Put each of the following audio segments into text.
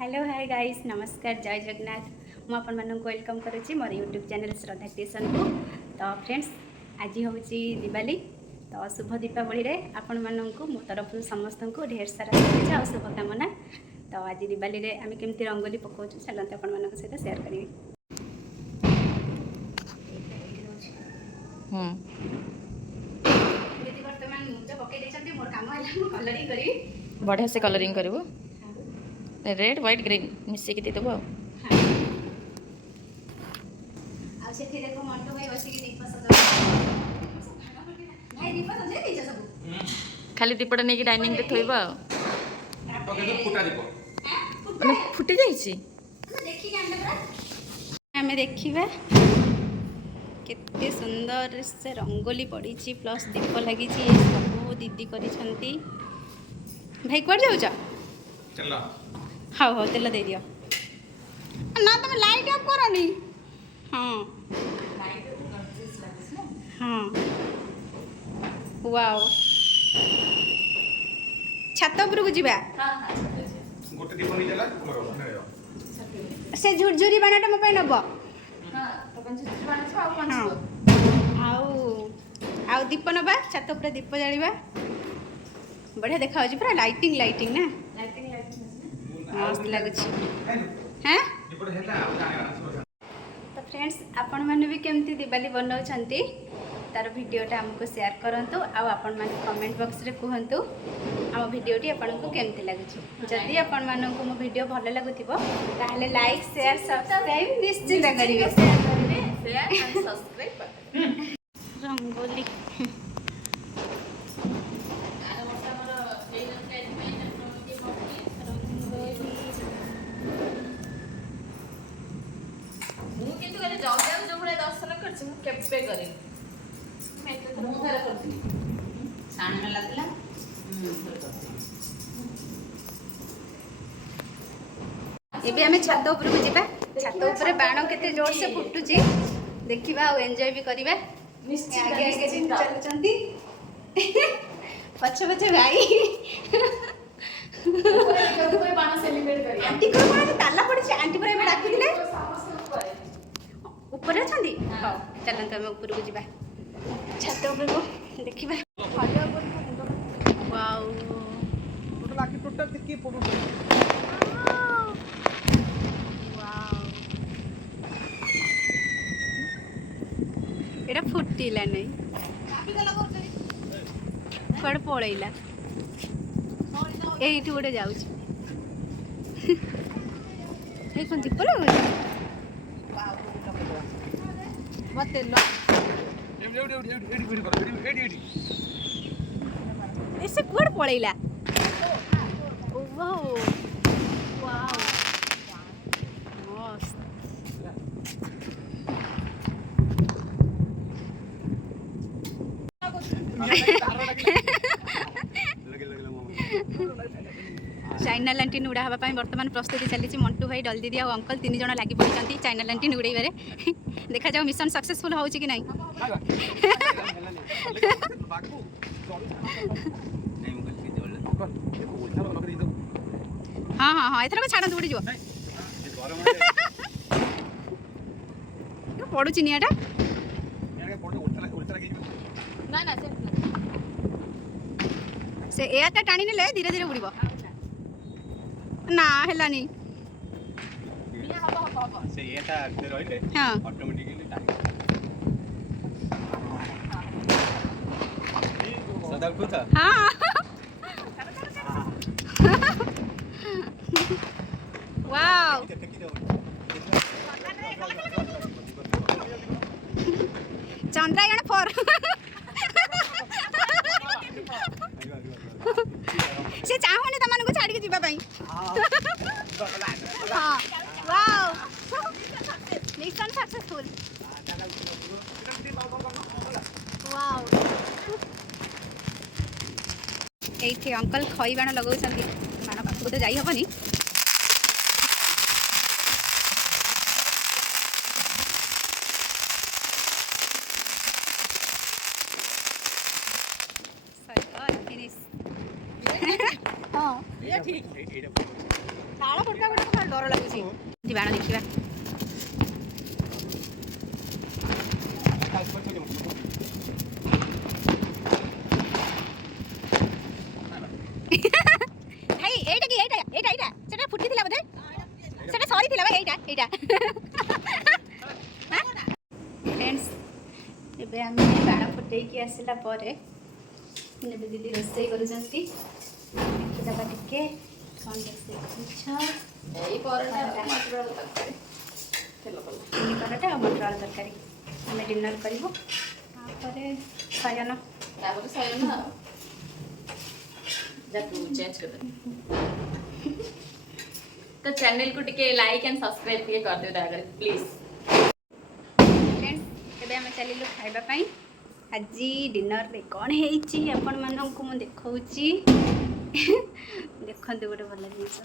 Hello hi guys नमस्कार जय जगन्नाथ मुझे वेलकम करुच्ची मोर यूट्यूब चैनल श्रद्धा क्रिएशन को। तो फ्रेंड्स आज हूँ दिवाली तो शुभ दीपावली रे आपण मानक मो तरफ समस्त को ढेर सारा शुभेच्छा और शुभकामना। तो आज दिवाली रे आम केमती रंगोली पकाऊ चलते आपण मान सहित शेयर करी। बढ़िया से कलरिंग करू रेड व्हाइट ग्रीन मिसेकी दे देबो। सेठी देखो मंटू भाई बसी की दीप सजा भाई दीप सजा दे सब खाली दीपटा नेकी डाइनिंग रे थोइबा तो केतो फुटा दीप माने फुटी जाईची देखि के हमें देखिबा केते सुंदर से रंगोली पड़ी प्लस दीप लगी सब दीदी करी। भाई कौन जाऊ चलो हाँ हाँ तेल दे दियो ना तुम लाइट ऑफ करनी। हाँ हाँ वाओ छात उपर को जीवा गोटे दीप नहीं देला से झुरझुरी बाणाटा मो नब आउ दीप नबा छात उपर दीप जालिबा बढ़िया देखा पूरा लाइटिंग लाइटिंग ना मस्त लगुच। हाँ तो फ्रेंड्स आपण मैंने भी केमती दिवाली बनाउछंती तार वीडियोटा हमको शेयर करंतु आपण मैंने कमेंट बॉक्स रे कहंतु आम वीडियोटी आपको केमती लगुच। जदि आपण मानक मो वीडियो भल लगुथिबो ताहले लाइक शेयर सब्सक्राइब निश्चित करिवे। रंगोली दर्शन कर एबे हमें छात ऊपर को जीवा छात ऊपर बाण केते जोर से फुटुची देखिबा और एंजॉय भी करिबा। आगे आगे दिन चलुचंती पछ पछ भाई कोई बाण सेलिब्रेट करी आंटी को कोन ताला पड़छ आंटी पर डाकि दिले ऊपर अछंती। हां चलंत हम ऊपर को जीवा छात ऊपर को देखिबा। वाओ टोटल आकी टोटल कितकी पडू एटा फुटिला नहीं कड़ पड़ेला एठी गोटे जाउछ ए कोन दीप लगो बतेल ऐसे कड़ पड़ेला वाओ वाओ मस्त चाइना लांटीन उड़ा हवा बर्तमान प्रस्तुति चली मंटू भाई डल दीदी और अंकल 3 जन लगी पड़ती चाइना लांटीन उड़े देखा जाओ मिशन सक्सेसफुल हो कि नहीं। हाँ हाँ हाँ एथर को छाड़ उड़ी जो पड़ुची निआटा ना ना से एटा टाणी ने धीरे धीरे उड़ीबो ना हेलानी से एटा दे रहिले हां ऑटोमेटिकली टाइम सदा कुता हां वाओ चंद्रायण 4 से चाहूनी तमन को छाड़ी के जीवा पई। हां वाओ मिशन सक्सेसफुल वाओ एठी अंकल खई बाण लगाउछंती बाण पाखु तो जाई हबनी ଫିନିଶ ହଁ ये ठीक ଏଇଟା ताଳ ପଟକା ଗୋଟେ କଣ ଡର ଲାଗୁଛି ବାଣ ଦେଖିବା ଭାଇ ଏଇଟା କି ଏଇଟା ଏଇଟା ଏଇଟା ସେଟା ଫୁଟିଥିଲା ବୋଧେ ସେଟା ସରିଥିଲା ଭାଇ ଏଇଟା ଏଇଟା ଫ୍ରେଣ୍ଡସ୍ ଏବେ ଆମେ ବାଣ ଫୁଟେଇକି ଆସିଲା ପରେ ଏବେ ଦିଦି ରୋଷେଇ କରୁଛନ୍ତି ଦେଖିଦେବା ଟିକେ କ'ଣ ରୋଷେଇ କରୁଛ ଏଇ ପରଟା ମଟର ଆଳୁ ତରକାରୀ ତେଲ କଲା ଚିନି ପରଟା ଆଉ ମଟର ଆଳୁ ତରକାରୀ ଆମେ ଡିନର କରିବୁ ତାପରେ ଶୟନ ତାପରେ ଶୟନ ଆଉ ଯାକୁ ଚେଞ୍ଜ କରିଦେ तो चैनल को टिके लाइक एंड सब्सक्राइब टिके कर दियो दया प्लीज फ्रेंड्स ଏବେ ଆମେ ଚାଲିଲୁ ଖାଇବା ପାଇଁ ଆଜି ଡିନରରେ କ'ଣ ହେଇଛି ଆପଣମାନଙ୍କୁ ମୁଁ ଦେଖାଉଛି ଦେଖନ୍ତୁ ଗୋଟେ ଭଲ ଜିନିଷ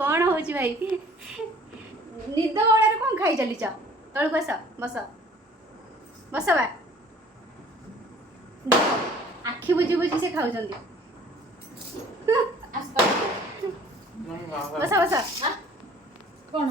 କ'ଣ ହେଉଛି ଭାଇ ନିଦ ବେଳାରେ କ'ଣ ଖାଇ ଚାଲିଛ ତଳକୁ ଆସ ବସ ବସ ବା ଆଖି ବୁଝି ବୁଝି ସେ ଖାଉଛନ୍ତି ବସ ବସ कौन